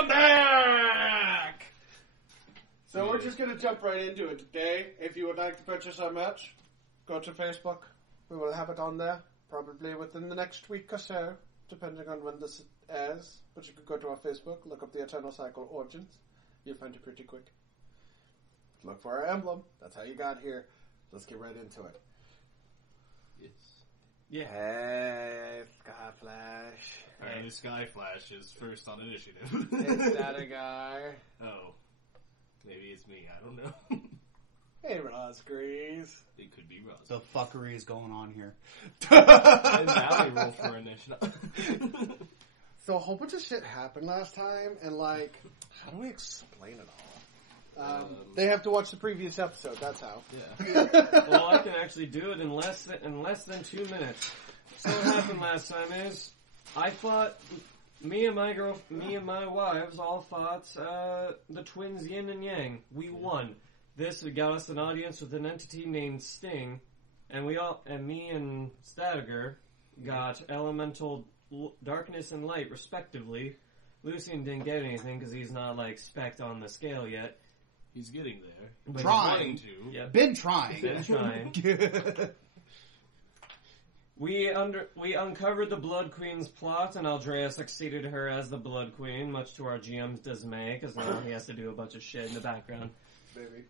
Welcome back! So we're just going to jump right into it today. If you would like to purchase our merch, go to Facebook. We will have it on there, probably within the next week or so, depending on when this airs. But you can go to our Facebook, look up the Eternal Cycle Origins. You'll find it pretty quick. Look for our emblem. That's how you got here. Let's get right into it. Yes. Yeah. Hey, Skyflash. Hey, Skyflash is first on initiative. It's that a guy. Oh. Maybe it's me, I don't know. Hey, Rosgreaves. It could be Ross. The fuckery is going on here. And Valley roll for initiative. So a whole bunch of shit happened last time, and like, how do we explain it all? They have to watch the previous episode. That's how. Yeah. Well, I can actually do it in less than 2 minutes. So what happened last time is I fought. Me and my wives all fought the twins Yin and Yang. We won. This got us an audience with an entity named Sting, and me and Statiger got elemental darkness and light, respectively. Lucian didn't get anything because he's not like spec'd on the scale yet. He's getting there. But Trying. He's wanting to. Yep. Been trying. Been trying. We uncovered the Blood Queen's plot, and Aldrea succeeded her as the Blood Queen, much to our GM's dismay, because now he has to do a bunch of shit in the background. Baby.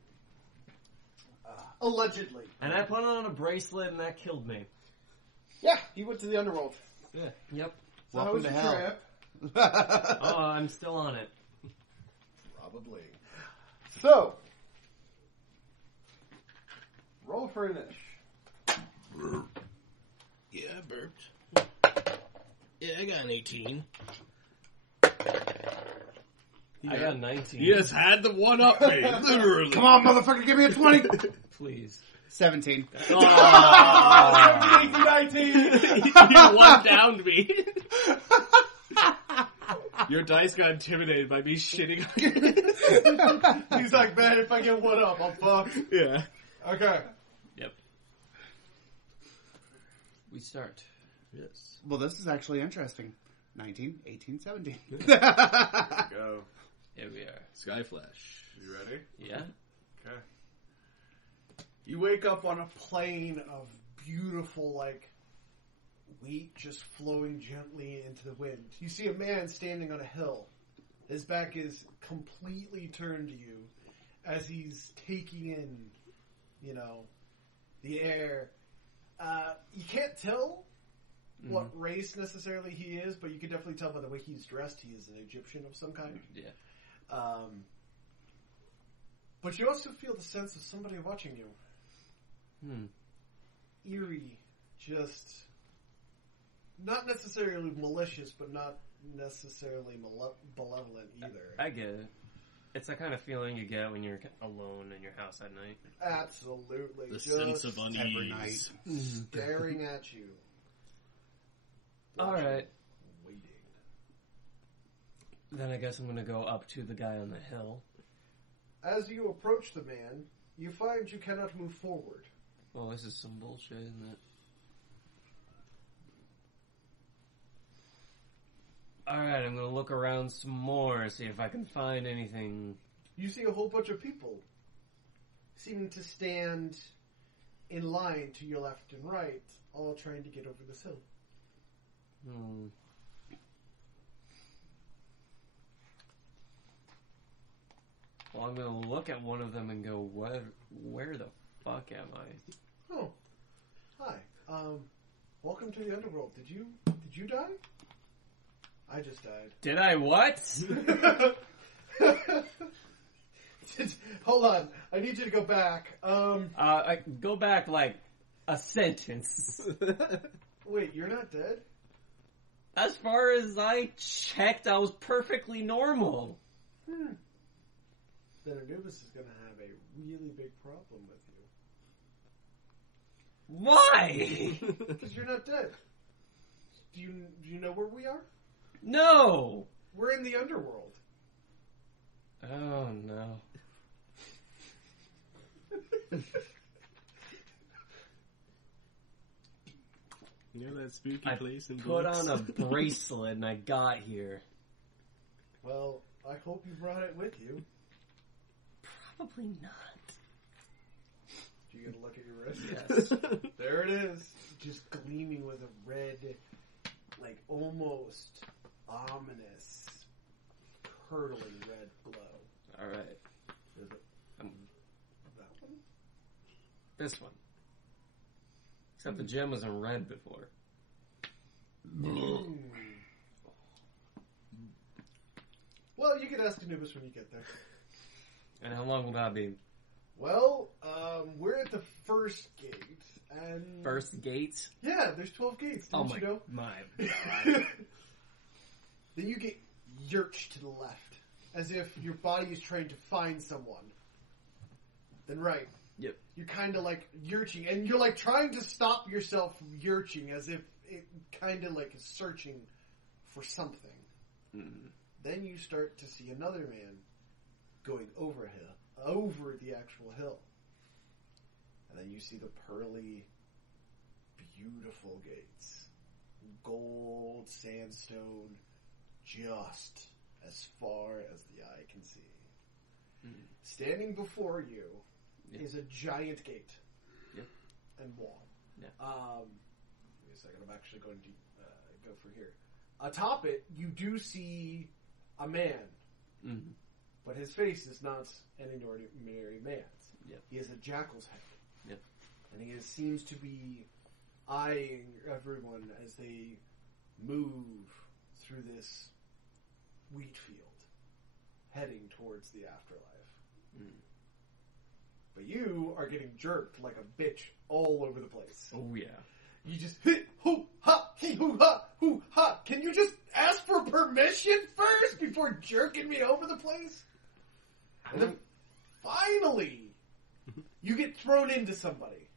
Allegedly. And I put on a bracelet, and that killed me. Yeah, he went to the underworld. Yeah. Yep. So how Welcome was to your hell. trip? Oh, I'm still on it. Probably. So, roll for Inish. Yeah, I burped. Yeah, I got an 18. I got 19. You just had the one up me, literally. Come on, motherfucker, give me a 20. Please. 17. Oh, 19. you one downed me. Your dice got intimidated by me shitting on you. He's like, man, if I get one up, I'm fucked. Yeah. Okay. Yep. We start. Yes. Well, this is actually interesting. 19, 18, 17. Go. Here we are. Skyflash. You ready? Yeah? Okay. You wake up on a plain of beautiful, like, wheat just flowing gently into the wind. You see a man standing on a hill. His back is completely turned to you as he's taking in, you know, the air. You can't tell what race necessarily he is, but you can definitely tell by the way he's dressed he is an Egyptian of some kind. Yeah. But you also feel the sense of somebody watching you. Eerie, just not necessarily malicious, but not necessarily malevolent either. I get it. It's the kind of feeling you get when you're alone in your house at night. Absolutely. The just sense of every unease. night. staring at you. Alright. Waiting. Then I guess I'm gonna go up to the guy on the hill. As you approach the man, you find you cannot move forward. Well, this is some bullshit, isn't it? Alright, I'm gonna look around some more, see if I can find anything. You see a whole bunch of people seeming to stand in line to your left and right, all trying to get over this hill. Well, I'm gonna look at one of them and go, where the fuck am I? Oh, hi. Welcome to the underworld. Did you die? I just died. Did I what? Hold on. I need you to go back. I go back like a sentence. Wait, you're not dead? As far as I checked, I was perfectly normal. Then Anubis is going to have a really big problem with you. Why? Because you're not dead. Do you know where we are? No. We're in the underworld. Oh no. You know that spooky I place in put books? on a bracelet and I got here. Well, I hope you brought it with you. Probably not. Do you get a look at your wrist? Yes. There it is. Just gleaming with a red, like almost ominous, curdling red glow. All right. Is it that one? This one. Except the gem was in red before. Well, you can ask Anubis when you get there. And how long will that be? Well, we're at the first gate, and First gate? yeah, there's 12 gates. Didn't you know? my God. Then you get yerked to the left, as if your body is trying to find someone. Then right. Yep. You're kind of like yerching, and you're like trying to stop yourself from yerching, as if it kind of like is searching for something. Mm. Then you start to see another man going over the actual hill. And then you see the pearly, beautiful gates. Gold, sandstone, just as far as the eye can see. Mm. Standing before you Yeah. is a giant gate. Yeah. And wall. Yeah. Wait a second, I'm actually going to go for here. Atop it, you do see a man. Mm. But his face is not an ordinary man's. Yep. He has a jackal's head. Yep. And he seems to be eyeing everyone as they move through this wheat field, heading towards the afterlife. Mm. But you are getting jerked like a bitch all over the place. Oh, yeah. You just hit, hoo, ha, hee, hoo, ha, hoo, ha. Can you just ask for permission first before jerking me over the place? And then finally, you get thrown into somebody.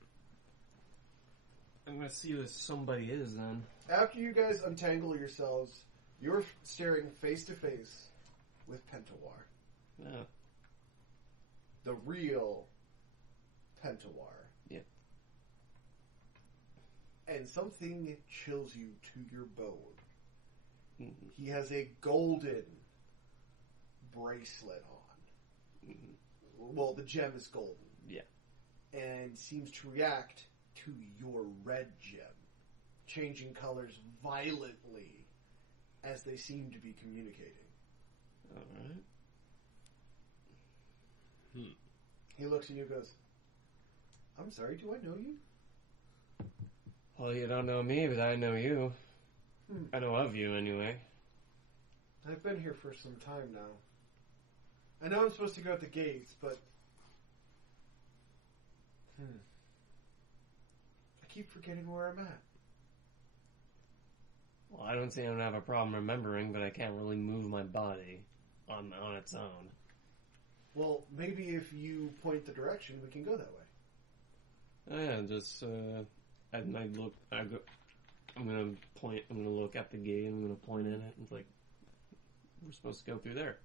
I'm gonna see who this somebody is then. After you guys untangle yourselves, you're staring face to face with Pentawar. Yeah. The real Pentawar. Yeah. And something chills you to your bone. Mm-hmm. He has a golden bracelet on. Mm-hmm. Well, the gem is golden. Yeah. And seems to react to your red gem, changing colors violently as they seem to be communicating. Alright. He looks at you and goes, I'm sorry, do I know you? Well, you don't know me, but I know you. I know of you, anyway. I've been here for some time now. I know I'm supposed to go at the gates, but... I keep forgetting where I'm at. Well, I don't say I don't have a problem remembering, but I can't really move my body on its own. Well, maybe if you point the direction, we can go that way. Oh, yeah, just, I'm gonna look at the gate, I'm gonna point in it, and like, we're supposed to go through there.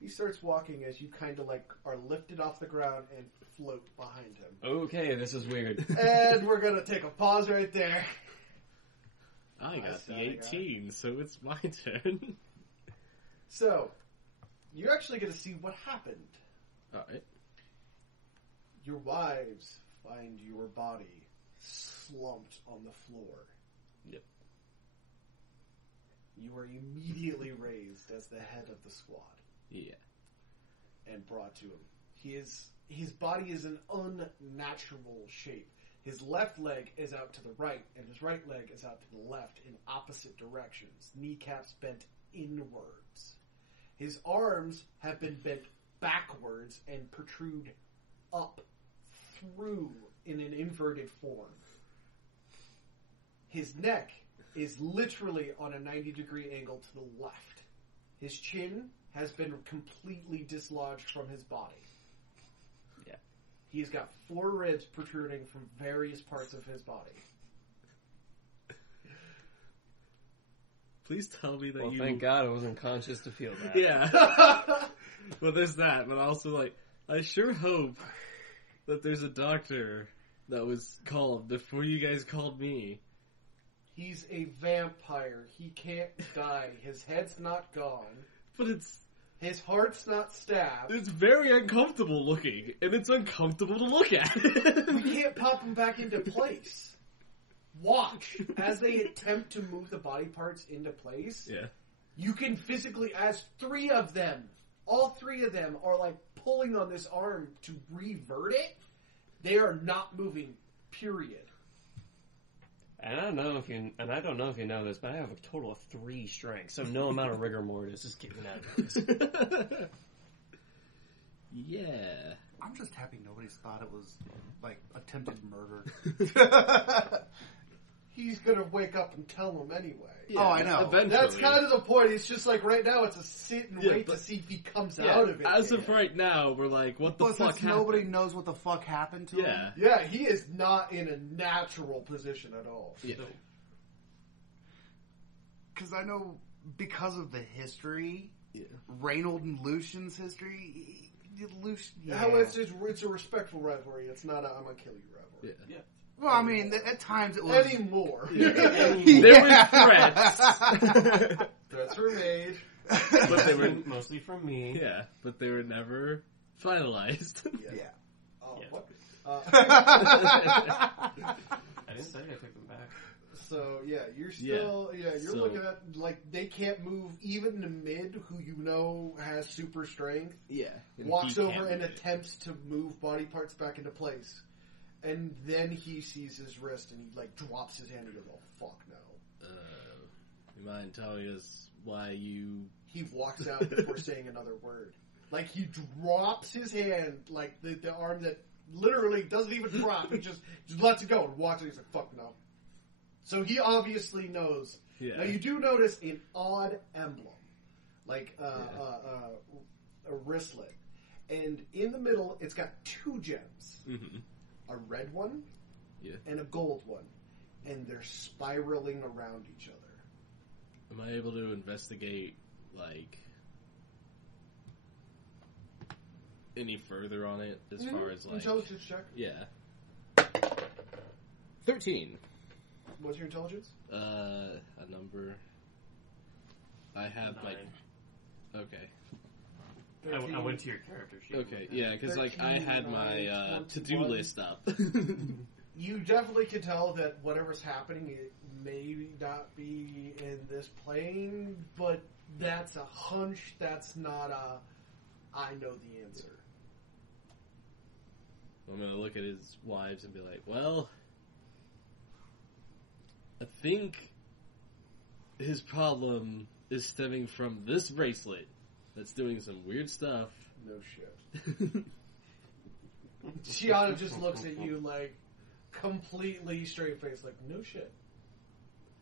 He starts walking as you kind of like are lifted off the ground and float behind him. Okay, this is weird. And we're gonna take a pause right there. I got the Nice, 18, so it's my turn. So, you're actually gonna see what happened. Alright. Your wives find your body slumped on the floor. Yep. You are immediately raised as the head of the squad Yeah. and brought to him. His body is an unnatural shape. His left leg is out to the right, and his right leg is out to the left in opposite directions. Kneecaps bent inwards. His arms have been bent backwards and protrude up through in an inverted form. His neck is literally on a 90-degree angle to the left. His chin has been completely dislodged from his body. Yeah. He's got 4 ribs protruding from various parts of his body. Please tell me that Well, you... thank God I wasn't conscious to feel that. Yeah. Well, there's that, but also, like, I sure hope that there's a doctor that was called before you guys called me. He's a vampire. He can't die. His head's not gone. But it's... His heart's not stabbed. It's very uncomfortable looking, and it's uncomfortable to look at. We can't pop him back into place. Watch. As they attempt to move the body parts into place, Yeah. you can physically, as three of them, all three of them are like pulling on this arm to revert it. They are not moving, period. And I don't know if you know this, but I have a total of 3 strength, so no amount of rigor mortis is getting out of this. Yeah. I'm just happy nobody's thought it was, like, attempted murder. He's gonna wake up and tell them anyway. Yeah, Oh, I know. Eventually. That's kind of the point. It's just like right now, it's a sit and Yeah, wait to but- see if he comes Yeah, out of it. as of right now, we're like, what the Plus, fuck since happened? nobody knows what the fuck happened to Yeah. him. Yeah, he is not in a natural position at all. Yeah. Because I know, because of the history, Yeah. Reynold and Lucian's history, Lucian... Yeah. How it's a respectful rivalry. It's not a I'm gonna kill you rivalry. Yeah. Well, I mean, at times it was... Anymore. There were threats. Threats were made. But they were mostly from me. Yeah, but they were never finalized. Yeah. Oh, Yeah. what? I didn't say I took them back. So yeah, you're still you're So- looking at like they can't move. Even the mid, who you know has super strength, Yeah. walks over and attempts to move body parts back into place, and then he sees his wrist and he like drops his hand and goes, "Oh fuck no!" You mind telling us why you... He walks out before saying another word. Like he drops his hand, like the arm that literally doesn't even drop. He just lets it go and walks. And he's like, "Fuck no." So he obviously knows. Yeah. Now you do notice an odd emblem, like a wristlet, and in the middle it's got 2 gems: Mhm. a red one, Yeah. and a gold one, and they're spiraling around each other. Am I able to investigate, like, any further on it as far as, like... Intelligence check. Yeah. 13. What's your intelligence? A number... I have, 9. like... Okay. I went to your character sheet. Okay, yeah, because, like, I had my 13, to-do 21. list up. You definitely can tell that whatever's happening, it may not be in this plane, but that's a hunch. That's not a, I know the answer. I'm gonna look at his wives and be like, well, I think his problem is stemming from this bracelet that's doing some weird stuff. No shit. Shiana just looks at you like completely straight faced, like, no shit.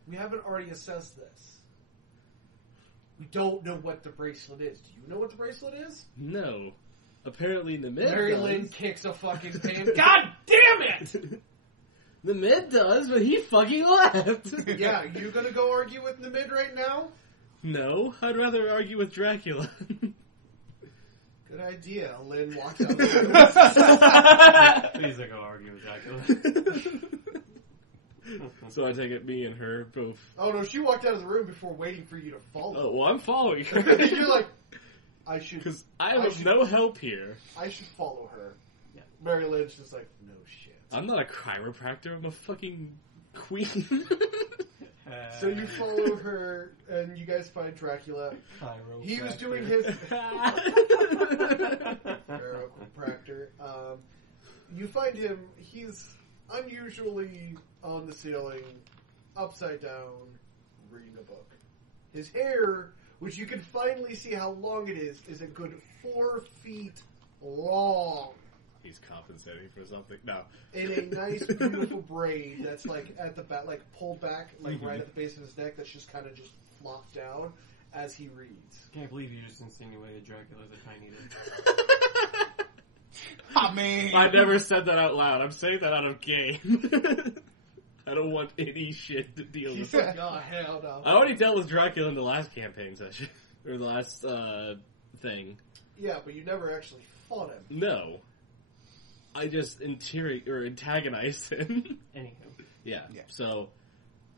We haven't already assessed this. We don't know what the bracelet is. Do you know what the bracelet is? No. Apparently the mid Mary does. Lynn kicks a fucking pan. God damn it! The mid does, but he fucking left. Yeah, you gonna go argue with the mid right now? No, I'd rather argue with Dracula. Good idea. Lynn walks out the room. Please don't go argue with Dracula. So I take it me and her both. Oh no, she walked out of the room before waiting for you to follow. Oh, well, I'm following her. You're like, I should Because I am of no help here. follow her. Yeah. Mary Lynn's just like, no shit. I'm not a chiropractor, I'm a fucking queen. So you follow her, and you guys find Dracula. He was doing his chiropractor. You find him. He's unusually on the ceiling, upside down, reading a book. His hair, which you can finally see how long it is a good 4 feet long. He's compensating for something. No. In a nice, beautiful braid that's like at the back, like pulled back, like right at the base of his neck. That's just kind of just flopped down as he reads. Can't believe you just insinuated Dracula's a tiny dick. I mean... I never said that out loud. I'm saying that out of game. I don't want any shit to deal He's with. like, oh hell no. I already dealt with Dracula in the last campaign session. Or the last thing. Yeah, but you never actually fought him. No. I just antagonized him. Anywho. Yeah. Yeah. So,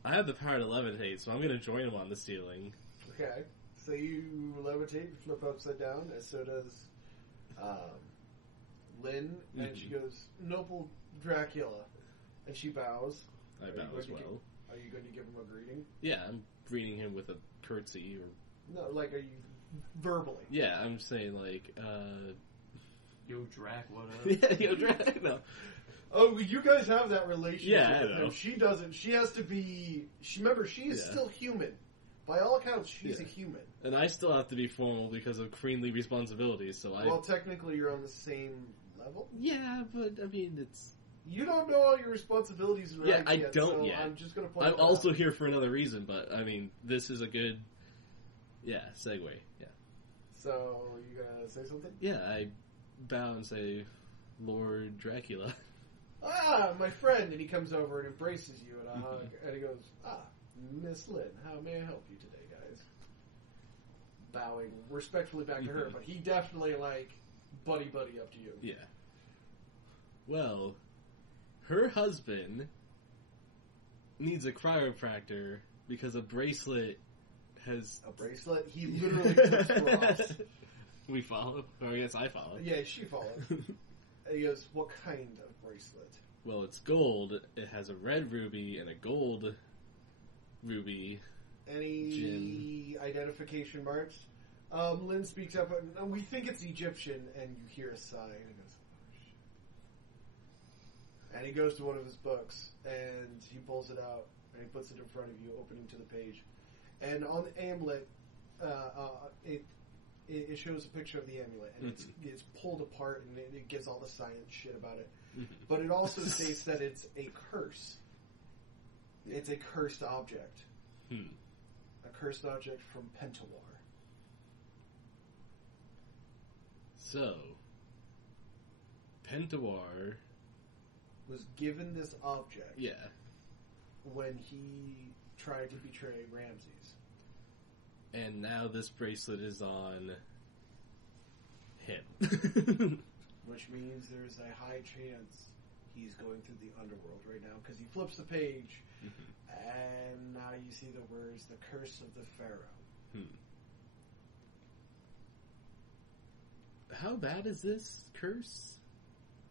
I have the power to levitate, so I'm going to join him on the ceiling. Okay. So you levitate, flip upside down, and so does Lynn, and she goes, "Noble Dracula," and she bows. I bow as well. Are you going to give him a greeting? Yeah, I'm greeting him with a curtsy, or No, like, are you verbally? yeah, I'm saying like, Yo, Drac, what up? yeah, yo, Drac. No, Oh, you guys have that relationship. Yeah, I with know. him. She doesn't. She has to be. Remember, she is Yeah. still human. By all accounts, she's Yeah. a human. and I still have to be formal because of queenly responsibilities. So Well, technically, you're on the same level. yeah, but I mean, it's. You don't know all your responsibilities and Yeah, rights I yet, don't so yet. I'm just going to point I'm it also out. here for another reason, but I mean, this is a good, segue. Yeah, So, you going to say something? yeah. I bow and say, Lord Dracula. Ah, my friend! And he comes over and embraces you and a hug. And he goes, Miss Lynn, how may I help you today, guys? Bowing respectfully back to her, but he definitely, like, buddy-buddy up to you. Yeah. Well, her husband needs a chiropractor because a bracelet has. A bracelet? He literally flips cross. We follow, or I guess I follow. Yeah, she follows. And he goes, what kind of bracelet? Well, it's gold. It has a red ruby and a gold ruby. Any identification marks? Lynn speaks up, and we think it's Egyptian, and you hear a sigh, and he goes, oh, shit. And he goes to one of his books, and he pulls it out, and he puts it in front of you, opening to the page. And on the amulet, it shows a picture of the amulet, and it's pulled apart, and it gives all the science shit about it. But it also states that it's a curse. It's a cursed object. A cursed object from Pentawar. So, Pentawar. Was given this object Yeah. when he tried to betray Ramses. And now this bracelet is on him. Which means there's a high chance he's going through the underworld right now, because he flips the page, and now you see the words, the curse of the Pharaoh. How bad is this curse?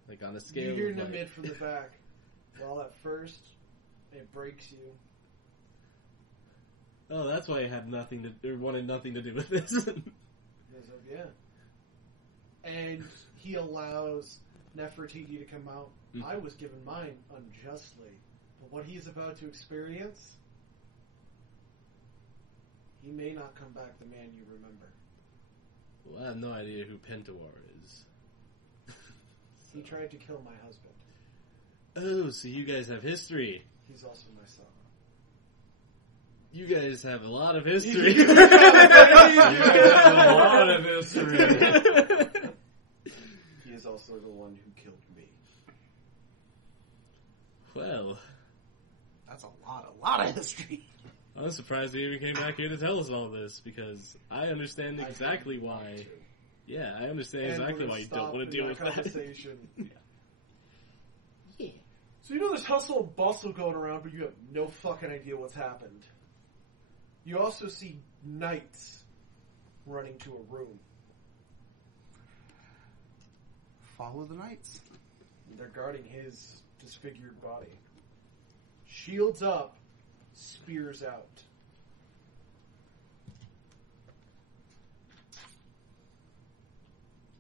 Like on a scale You hear of like... Namid from the back. Well, at first, it breaks you. Oh, that's why I had nothing to, or wanted nothing to do with this. He goes, yeah. And he allows Nefertiti to come out. I was given mine unjustly. But what he's about to experience, he may not come back the man you remember. Well, I have no idea who Pentawar is. He tried to kill my husband. Oh, so you guys have history. He's also my son. You guys have a lot of history. You have a lot of history. He is also the one who killed me. Well, That's a lot of history. I'm surprised he even came back here to tell us all this, because I understand exactly why. Yeah, I understand exactly why you don't want to deal with that. Conversation. Yeah. So you know there's hustle and bustle going around, but you have no fucking idea what's happened. You also see knights running to a room. Follow the knights. They're guarding his disfigured body. Shields up, spears out.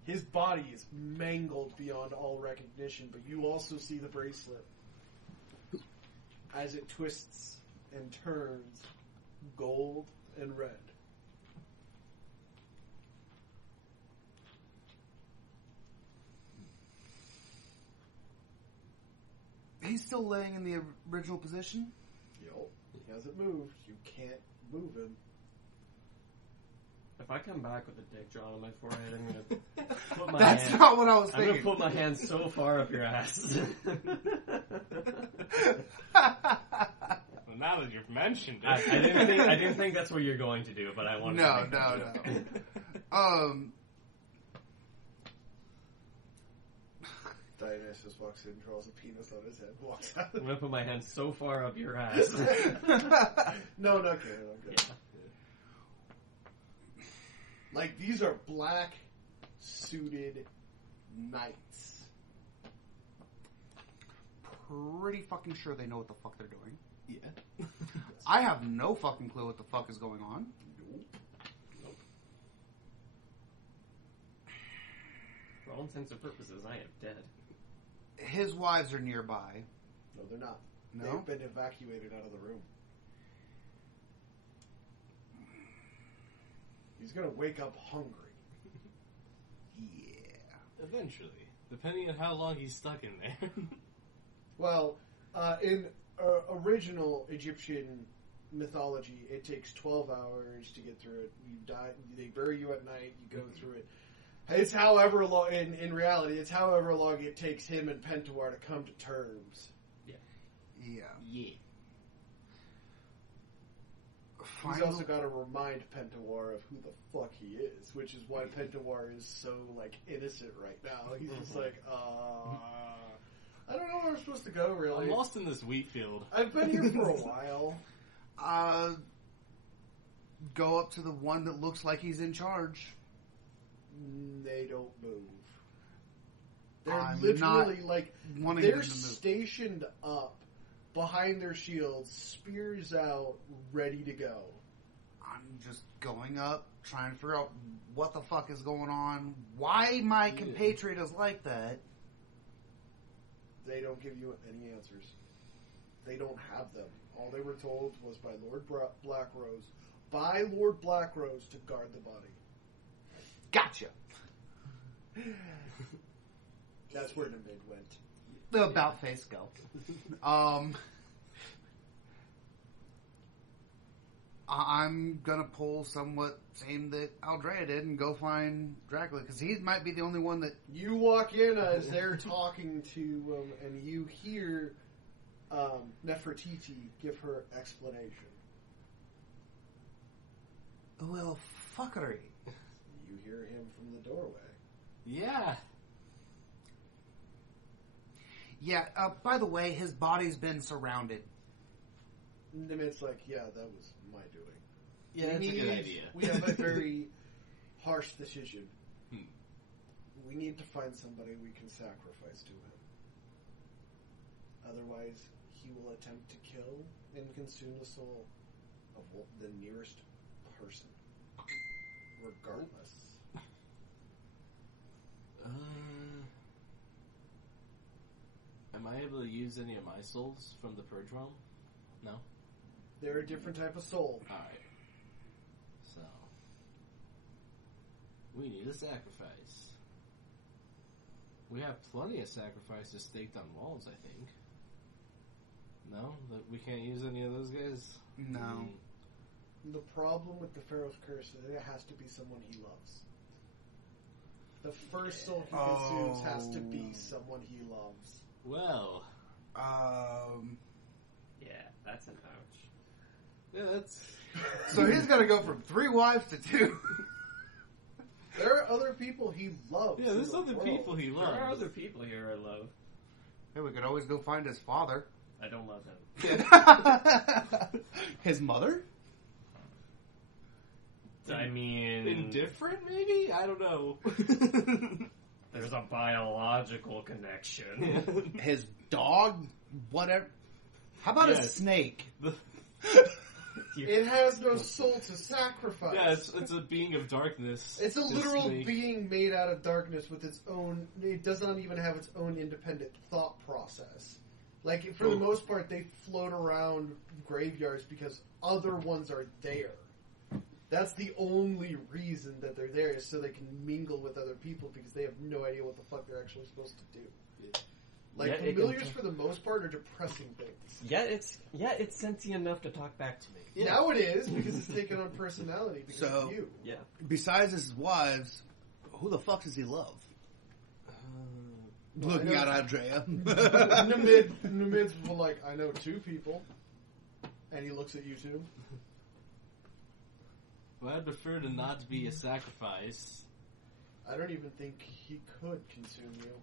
His body is mangled beyond all recognition, but you also see the bracelet as it twists and turns gold and red. He's still laying in the original position. Yup. He hasn't moved. You can't move him. If I come back with a dick drawn on my forehead, I'm gonna put my That's hand. not what I was I'm gonna thinking. put my hand so far up your ass. Well, now that you've mentioned it. I didn't think that's what you're going to do, but I wanted to. No. Dionysus walks in, draws a penis on his head, walks out. I'm gonna put my hand so far up your ass. No, not good. Not good. Like, these are black suited knights. Pretty fucking sure they know what the fuck they're doing. Yeah. I have no fucking clue what the fuck is going on. Nope. For all intents and purposes, I am dead. His wives are nearby. No, they're not. No? They've been evacuated out of the room. He's gonna wake up hungry. Yeah. Eventually. Depending on how long he's stuck in there. Well, in original Egyptian mythology, it takes 12 hours to get through it. You die. They bury you at night. You go through it. It's however long. In reality, it's however long it takes him and Pentawar to come to terms. Yeah. Yeah. He's also got to remind Pentawar of who the fuck he is, which is why Pentawar is so like innocent right now. He's just like, I don't know where I'm supposed to go. Really, I'm lost in this wheat field. I've been here for a while. Go up to the one that looks like he's in charge. They don't move. They're I'm literally not like wanting they're them to move. stationed up behind their shields, spears out, ready to go. I'm just going up, trying to figure out what the fuck is going on, why my compatriot is like that. They don't give you any answers. They don't have them. All they were told was by Lord Blackrose to guard the body. Gotcha. That's where the mid went. The about face go. I'm gonna pull somewhat same that Aldrea did and go find Dracula because he might be the only one that. You walk in as they're talking to and you hear Nefertiti give her explanation. Well, fuckery. You hear him from the doorway. Yeah. Yeah. By the way, his body's been surrounded. And it's like, yeah, that was my doing. Yeah, that's a good idea. We have a very harsh decision. Hmm. We need to find somebody we can sacrifice to him. Otherwise, he will attempt to kill and consume the soul of the nearest person. Regardless. Am I able to use any of my souls from the Purge Realm? No? They're a different type of soul. Alright. So. We need a sacrifice. We have plenty of sacrifices staked on walls, I think. No? We can't use any of those guys? No. The problem with the Pharaoh's Curse is that it has to be someone he loves. The first soul he consumes has to be someone he loves. Well. Yeah, that's an ouch. Yeah, that's... So he's gonna go from 3 wives to 2. There are other people he loves. Yeah, there's in the other world. people he loves. There are other people here I love. Hey, we could always go find his father. I don't love him. His mother? I mean... Indifferent, maybe? I don't know. There's a biological connection. His dog? Whatever. How about a Yes. snake? It has no soul to sacrifice. Yeah, it's a being of darkness. It's a This literal snake. being made out of darkness with its own... It does not even have its own independent thought process. Like, for the most part, they float around graveyards because other ones are there. That's the only reason that they're there, is so they can mingle with other people because they have no idea what the fuck they're actually supposed to do. Like, Yeah, familiars for the most part are depressing things. It's sentient enough to talk back to me. Yeah. Now it is, because it's taken on personality because So- of you. Yeah. Besides his wives, who the fuck does he love? Looking at Andrea. Namid's like, I know 2 people. And he looks at you two. Well, I'd prefer to not be a sacrifice. I don't even think he could consume you.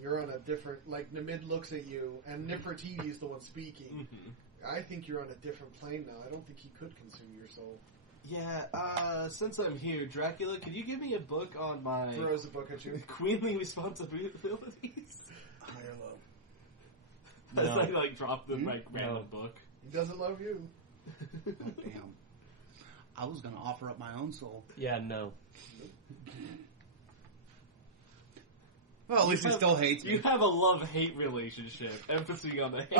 You're on a different... Like, Namid looks at you, and Nefertiti is the one speaking. Mm-hmm. I think you're on a different plane now. I don't think he could consume your soul. Yeah, since I'm here, Dracula, could you give me a book on my Throws the book at you. queenly responsibilities? High or low? As No. I like drop the random book. He doesn't love you. God damn. I was gonna offer up my own soul. Yeah, no. Well, at least he have- still hates You me. have a love-hate relationship. Emphasis on the hate.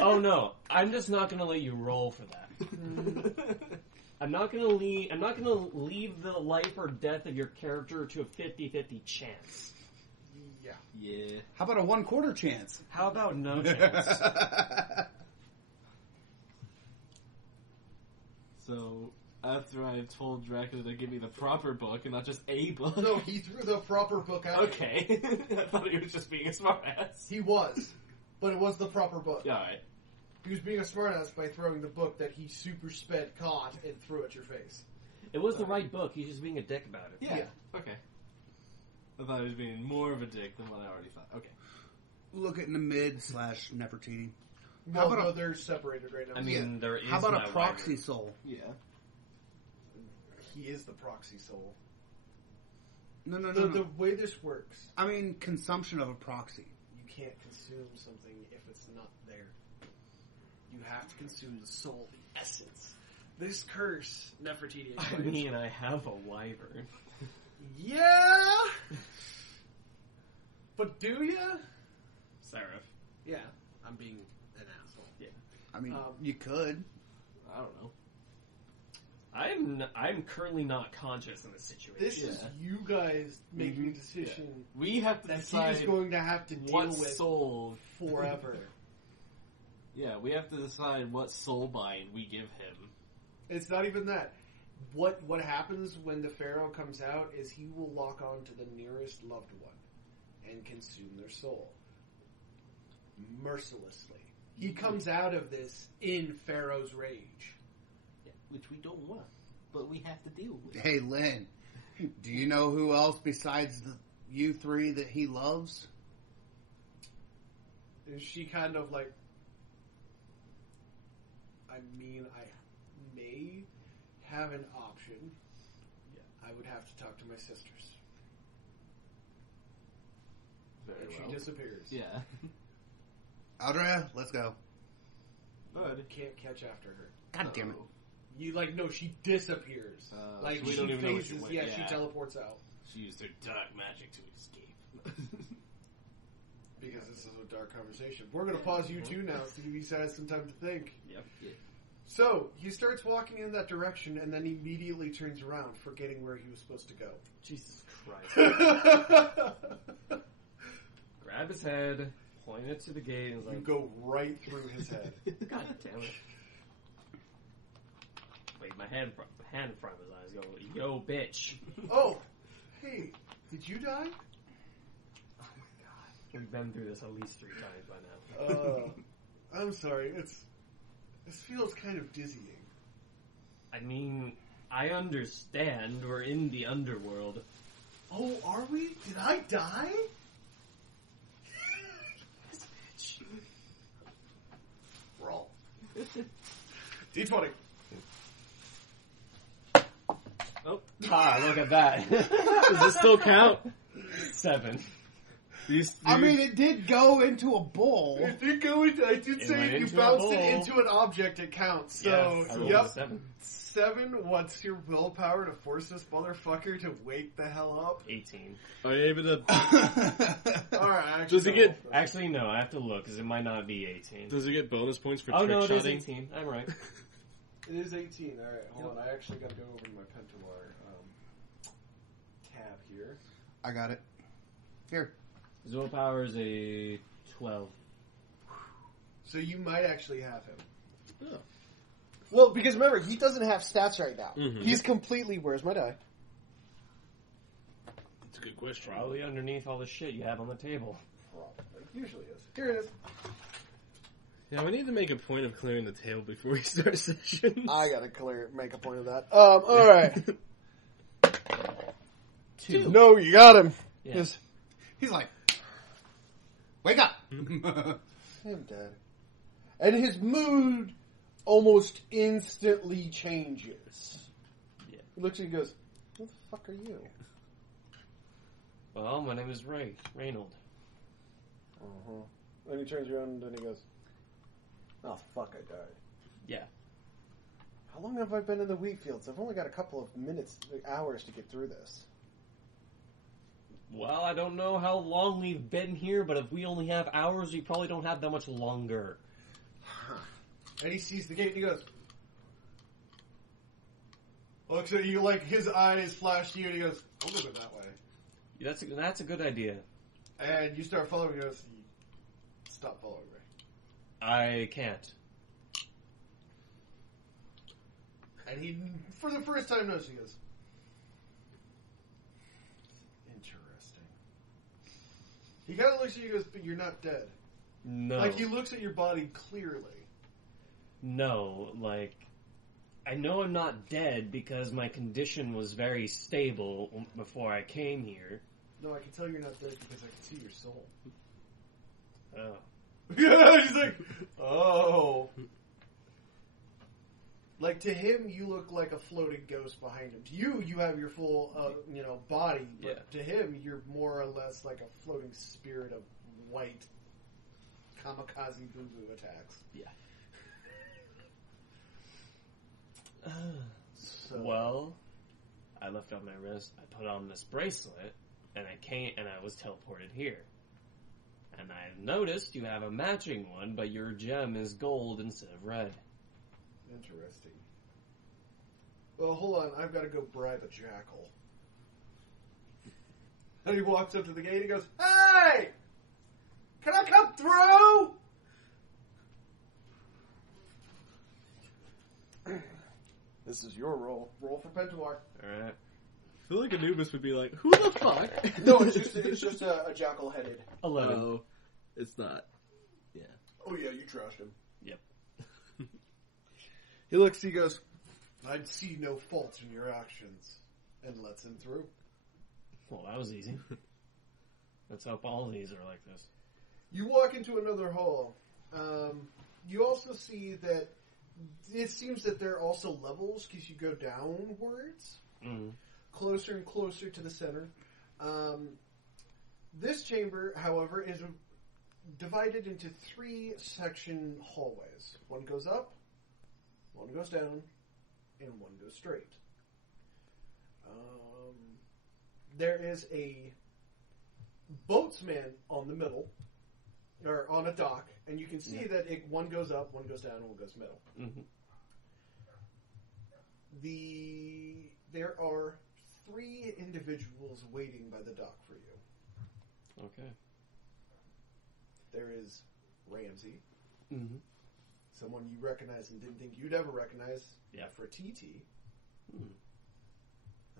Oh no, I'm just not gonna let you roll for that. I'm not gonna leave the life or death of your character to a 50-50 chance. Yeah. Yeah. How about a 1/4 chance? How about no chance? So, after I told Dracula to give me the proper book and not just a book. No, he threw the proper book at you. Okay. I thought he was just being a smartass. He was. But it was the proper book. Yeah, alright. He was being a smartass by throwing the book that he super sped caught and threw at your face. It was the right book. He's just being a dick about it. Yeah. Okay. I thought he was being more of a dick than what I already thought. Okay. Look at the mid/Nefertiti. No, How about no, a- they're separated right now. I mean, there is How about my a proxy wyvern. soul? Yeah. He is the proxy soul. No. The way this works, I mean, consumption of a proxy. you can't consume something if it's not there. You have to consume the soul, the essence. This curse, Nefertiti I explains. mean, I have a wyvern. Yeah! But do ya? Seraph. Yeah. I'm being an asshole. I mean, Um, you could. I don't know. I'm currently not conscious in this situation. This is you guys making a decision We have to that he decide is going to have to deal what with soul. forever. Yeah, we have to decide what soul bind we give him. It's not even that. What happens when the Pharaoh comes out is he will lock on to the nearest loved one and consume their soul. Mercilessly. He comes out of this in Pharaoh's rage. Yeah, which we don't want, but we have to deal with. Hey, Lynn, do you know who else besides you three that he loves? And she kind of like, I mean, I may have an option. Yeah. I would have to talk to my sisters. Very And well. she disappears. Yeah. Aldrea, let's go. Good. You can't catch after her. God damn it. You no, she disappears. Like we she don't even know where phases, she went. yeah, Yeah. she teleports out She used her dark magic to escape. because this is a dark conversation. We're gonna pause you two now to give you guys some time to think. Yep. So he starts walking in that direction and then immediately turns around, forgetting where he was supposed to go. Jesus Christ. Grab his head, point it to the gate, and was You like, go right through his head. God damn it. Wait, my hand in front of his eyes go, yo, bitch. Oh, hey, did you die? We've been through this at least 3 times by now. I'm sorry. This feels kind of dizzying. I mean, I understand. We're in the underworld. Oh, are we? Did I die? Roll. D20. Oh, Ah, look at that. does this still count? 7. I mean, it did go into a bowl. I did go into, I did It say went if you into a bounced it bowl. into an object, it counts. So, I rolled yep. a 7. 7, what's your willpower to force this motherfucker to wake the hell up? 18. Are you able to? Alright, Does it get- Actually, no, I have to look, because it might not be 18. Does it get bonus points for Oh, trick no, it is shotting? 18. I'm right. It is 18. Alright, hold on. I actually got to go over to my Pentamar tab here. I got it. Here. His willpower is a 12. So you might actually have him. Oh. Well, because remember, he doesn't have stats right now. Mhm. He's completely... Where's my die? That's a good question. Probably underneath all the shit you have on the table. Probably. Usually is. Here it is. Yeah, we need to make a point of clearing the table before we start sessions. I gotta make a point of that. Alright. 2. No, you got him. Yeah. He's like, wake up! I'm dead. And his mood almost instantly changes. He looks at you and goes, "Who the fuck are you?" Well, my name is Reynold. Uh-huh. Then he turns around and he goes, "Oh, fuck, I died." Yeah. How long have I been in the wheat fields? I've only got a couple of minutes, hours to get through this. Well, I don't know how long we've been here, but if we only have hours, we probably don't have that much longer. And he sees the gate and he goes, looks at you like his eyes flash to you and he goes, "I'll move it that way." That's a good idea. And you start following him. He goes, "Stop following me." I can't. And he, for the first time, notices, he goes, "Interesting." He kind of looks at you and goes, "But you're not dead." No. Like, he looks at your body clearly. No, like, I know I'm not dead because my condition was very stable before I came here. No, I can tell you're not dead because I can see your soul. Oh. Yeah, he's like, "Oh." Like, to him, you look like a floating ghost behind him. To you, you have your full, body. But to him, you're more or less like a floating spirit of white kamikaze boo-boo attacks. Yeah. So, Well, I left on my wrist, I put on this bracelet, and I was teleported here. And I noticed you have a matching one, but your gem is gold instead of red. interesting. Well, hold on. I've got to go bribe a jackal. And he walks up to the gate and he goes, "Hey! Can I come through?" This is your roll. Roll for Pentuar. Alright. I feel like Anubis would be like, who the fuck? No, it's just a jackal headed. 11. Oh, it's not. Yeah. Oh yeah, you trashed him. Yep. He looks, he goes, "I'd see no fault in your actions," and lets him through. Well, that was easy. Let's hope all of these are like this. You walk into another hall. You also see that it seems that there are also levels because you go downwards, closer and closer to the center. This chamber, however, is divided into 3 section hallways. One goes up, one goes down, and one goes straight. There is a boatsman on the middle, or on a dock, and you can see that one goes up, one goes down, and one goes middle. Mm-hmm. There are 3 individuals waiting by the dock for you. Okay. There is Ramsey, Mm-hmm. someone you recognize and didn't think you'd ever recognize, Nefertiti, and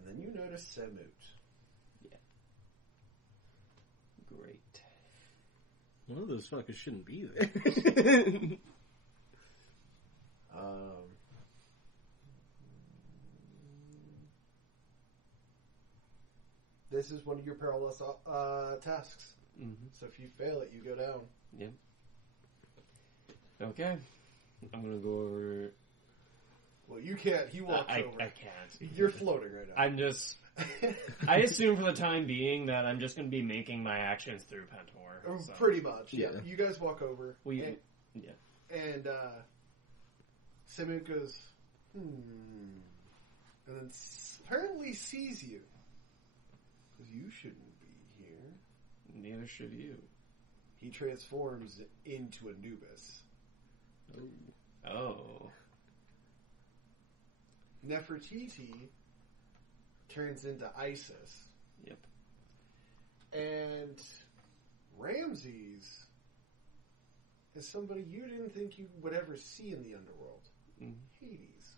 then you notice Semut. Great. One of those fuckers shouldn't be there. This is one of your perilous tasks. Mm-hmm. So if you fail it, you go down. Yep. Okay. I'm gonna go over. Well, you can't. He walks over. I can't. You're floating right now. I'm just. I assume for the time being that I'm just going to be making my actions through Pentor. So. Pretty much, yeah. Yeah. You guys walk over. Yeah. And Semut goes, and then apparently sees you. Because you shouldn't be here. Neither should you. He transforms into Anubis. Oh. Nefertiti turns into Isis. Yep. And Ramses is somebody you didn't think you would ever see in the underworld. Hades.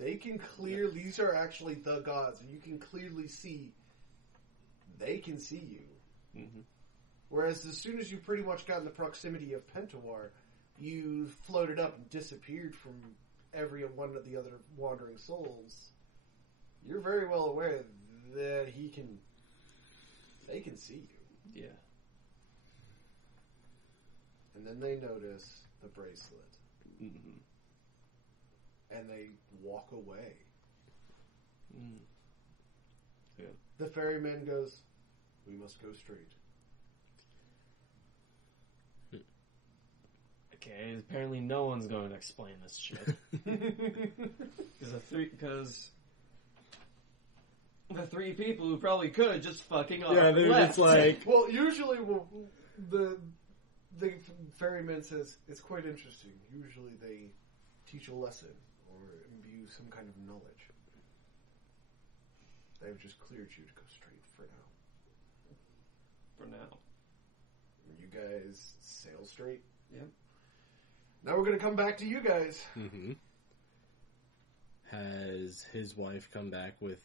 They can clearly, these are actually the gods, and you can clearly see, they can see you. Mm-hmm. Whereas as soon as you pretty much got in the proximity of Pentawar, you floated up and disappeared from every one of the other wandering souls. You're very well aware that they can see you. Yeah. And then they notice the bracelet. Mm-hmm. And they walk away. Mm. Yeah. The ferryman goes, "We must go straight." Okay, apparently no one's going to explain this shit. Because the three people who probably could just fucking off. Yeah, they're left. just like, Well, usually the ferryman says, "It's quite interesting. Usually they teach a lesson or imbue some kind of knowledge. They've just cleared you to go straight for now. For now. You guys sail straight." Yep. Now we're going to come back to you guys. mm-hmm. Has his wife come back with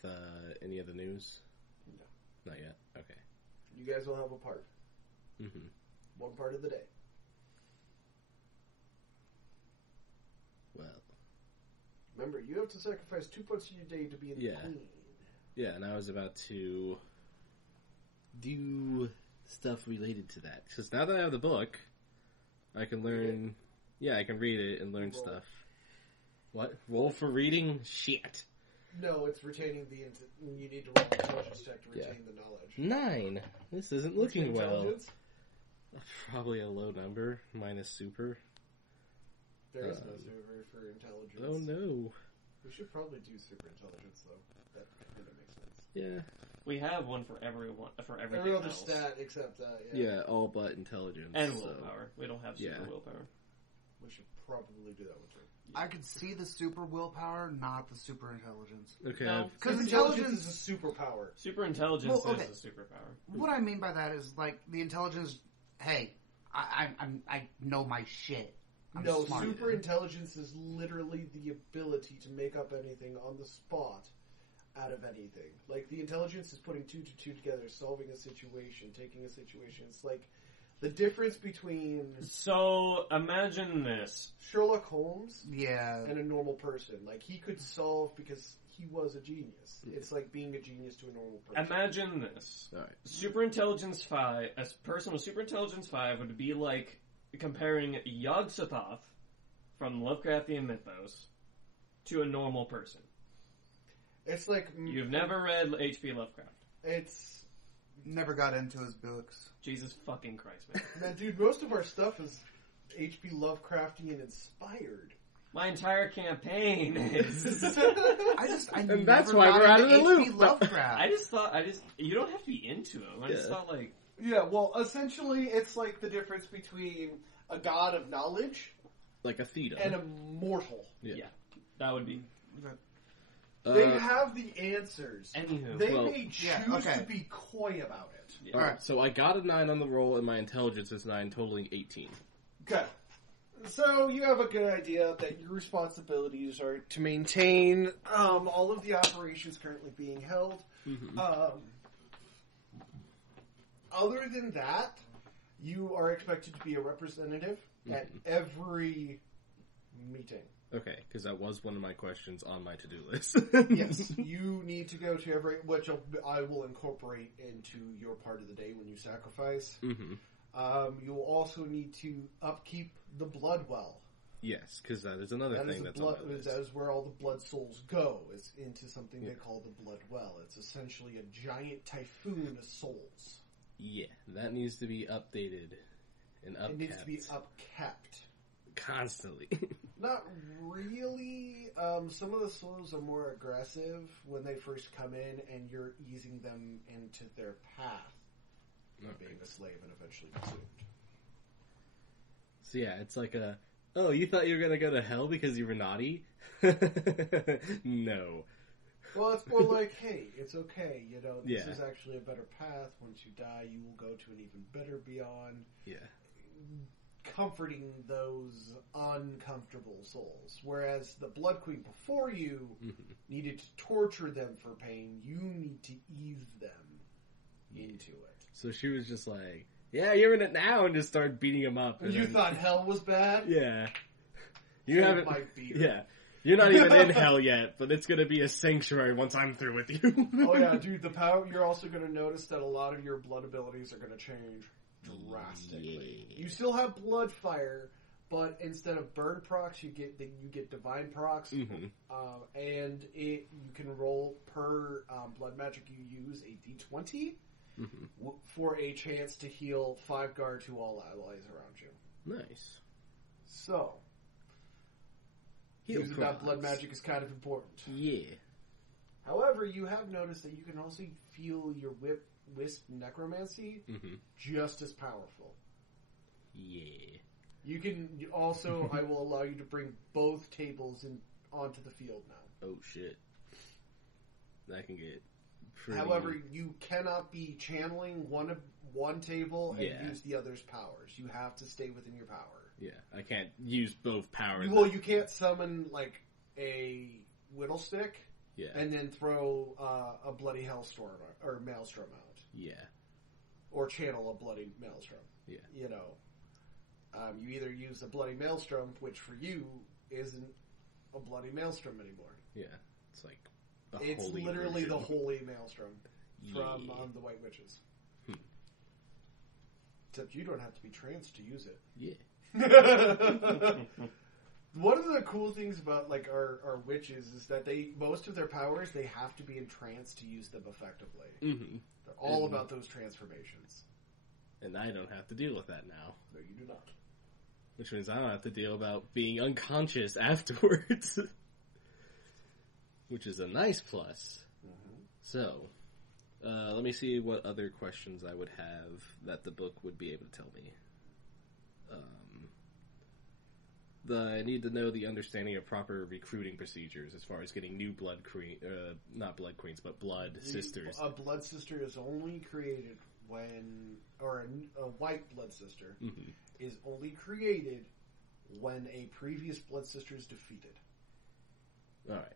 any of the news? No. Not yet. Okay. You guys will have a part. Mm-hmm. One part of the day. Well. Remember, you have to sacrifice 2 parts of your day to be the queen. Yeah, and I was about to do stuff related to that. Because now that I have the book, I can learn... Yeah, I can read it and learn Roll. stuff. What? Roll for reading? Shit. No, it's retaining the... You need to roll an intelligence check to retain the knowledge. 9. This isn't What's looking your well. intelligence? Probably a low number, minus super. There is no super for intelligence. Oh no. We should probably do super intelligence, though. That kind of makes sense. Yeah. We have one for everyone, for everything Every other else. stat except that, Yeah, all but intelligence. And so. willpower. We don't have super Yeah. willpower. We should probably do that one, too. I could see the super willpower, not the super intelligence. Okay. No. Because Super intelligence is a superpower. Super intelligence Well, okay. is a superpower. What I mean by that is, like, the intelligence, hey, I know my shit. I'm No, smart. super intelligence is literally the ability to make up anything on the spot out of anything. Like, the intelligence is putting 2 to 2 together, solving a situation, taking a situation. It's like the difference between So, imagine this. Sherlock Holmes Yeah. and a normal person. Like, he could solve because he was a genius. It's like being a genius to a normal person. Imagine this. Alright. Super Intelligence 5, a person with Super Intelligence 5 would be like comparing Yog-Sothoth from Lovecraftian mythos to a normal person. It's like... You've never read H.P. Lovecraft. It's... Never got into his books. Jesus fucking Christ, man. Man, dude, most of our stuff is H.P. Lovecraftian inspired. My entire campaign is... I And never that's why got we're out of into the H.P. loop. Lovecraft. you don't have to be into him. I just Yeah. thought, like, Yeah, well, essentially, it's like the difference between a god of knowledge Like a theta. and a mortal. yeah, that would be. They have the answers. Anywho. They Well, may choose yeah, okay. to be coy about it. Yeah. Alright, so I got a 9 on the roll, and my intelligence is 9, totaling 18. Okay. So you have a good idea that your responsibilities are to maintain all of the operations currently being held. Mm-hmm. Other than that, you are expected to be a representative at every meeting. Okay, because that was one of my questions on my to-do list. Yes, you need to go to every, which I will incorporate into your part of the day when you sacrifice. Mm-hmm. You'll also need to upkeep the blood well. Yes, because that is another thing that's on my list. That is where all the blood souls go. It's into something they call the blood well. It's essentially a giant typhoon of souls. Yeah, that needs to be updated and upkept. It needs to be upkept. Constantly. Not really. Some of the souls are more aggressive when they first come in, and you're easing them into their path of being a slave and eventually consumed. So yeah, it's like oh, you thought you were going to go to hell because you were naughty? No. Well, it's more like, hey, it's okay. You know, this Yeah. is actually a better path. Once you die, you will go to an even better beyond. Yeah. Comforting those uncomfortable souls. Whereas the Blood Queen before you needed to torture them for pain, you need to ease them into it. So she was just like, yeah, you're in it now, and just started beating him up. And You then- thought hell was bad? Yeah. You Hold haven't... my beer. Yeah. You're not even in hell yet, but it's going to be a sanctuary once I'm through with you. Oh yeah, dude, the power, you're also going to notice that a lot of your blood abilities are going to change. drastically. Yeah. You still have blood fire, but instead of burn procs, you get divine procs, Mhm. and you can roll per blood magic you use a d20 for a chance to heal 5 guard to all allies around you. Nice. So, Heal using that procs. blood magic is kind of important. Yeah. However, you have noticed that you can also feel your wisp necromancy just as powerful. Yeah. You can also, I will allow you to bring both tables onto the field now. Oh shit. That can get pretty... However, you cannot be channeling one table and Yeah. use the other's powers. You have to stay within your power. Yeah, I can't use both powers. Well, you can't summon like a whittle stick Yeah. and then throw a bloody hellstorm or maelstrom out, Yeah. or channel a bloody maelstrom. Yeah. You know, you either use a bloody maelstrom, which for you isn't a bloody maelstrom anymore. Yeah. It's like the It's holy literally version. the holy maelstrom from Yeah. the White Witches. Except you don't have to be tranced to use it. Yeah. One of the cool things about like our witches is that most of their powers they have to be entranced to use them effectively. Mm-hmm. They're all about those transformations. And I don't have to deal with that now. No, you do not. Which means I don't have to deal about being unconscious afterwards. Which is a nice plus. So, let me see what other questions I would have that the book would be able to tell me. I need to know the understanding of proper recruiting procedures as far as getting new blood not blood queens, but blood sisters. A blood sister is only created when, or a white blood sister is only created when a previous blood sister is defeated. Alright.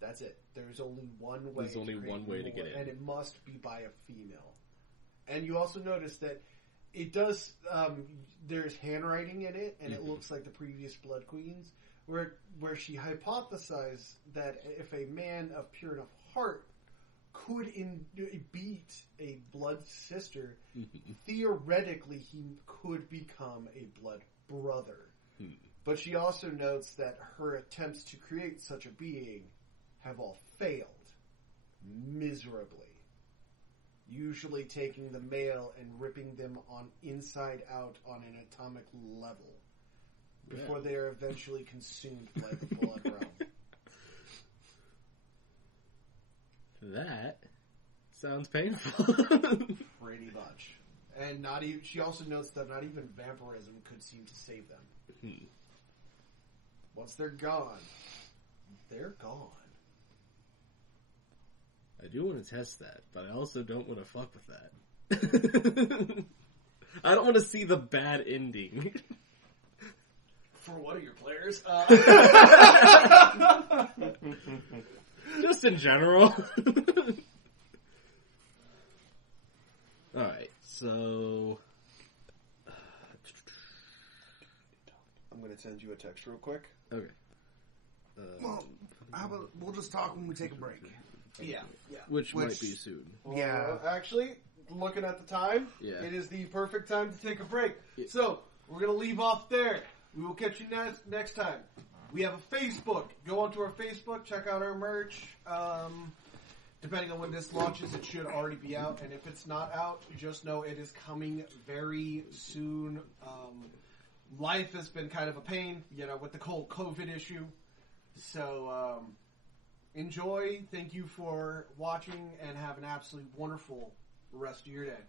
That's it. There's only one way. There's only one way to get in. And it must be by a female. And you also notice that it does, there's handwriting in it, and it looks like the previous Blood Queens, where she hypothesized that if a man of pure enough heart could beat a blood sister, theoretically he could become a blood brother. But she also notes that her attempts to create such a being have all failed miserably. Usually taking the male and ripping them on inside out on an atomic level before they are eventually consumed by the blood realm. That sounds painful. Pretty much. And not even, she also notes that not even vampirism could seem to save them. Once they're gone, they're gone. I do want to test that, but I also don't want to fuck with that. I don't want to see the bad ending. For one of your players? Just in general. Alright, so... I'm going to send you a text real quick. Okay. Well, how about we'll just talk when we take a break. Yeah. Which might be soon. Yeah. Actually, looking at the time, Yeah. it is the perfect time to take a break. Yeah. So, we're going to leave off there. We will catch you next time. We have a Facebook. Go onto our Facebook, check out our merch. Depending on when this launches, it should already be out. And if it's not out, just know it is coming very soon. Life has been kind of a pain, with the whole COVID issue. So, enjoy. Thank you for watching, and have an absolutely wonderful rest of your day.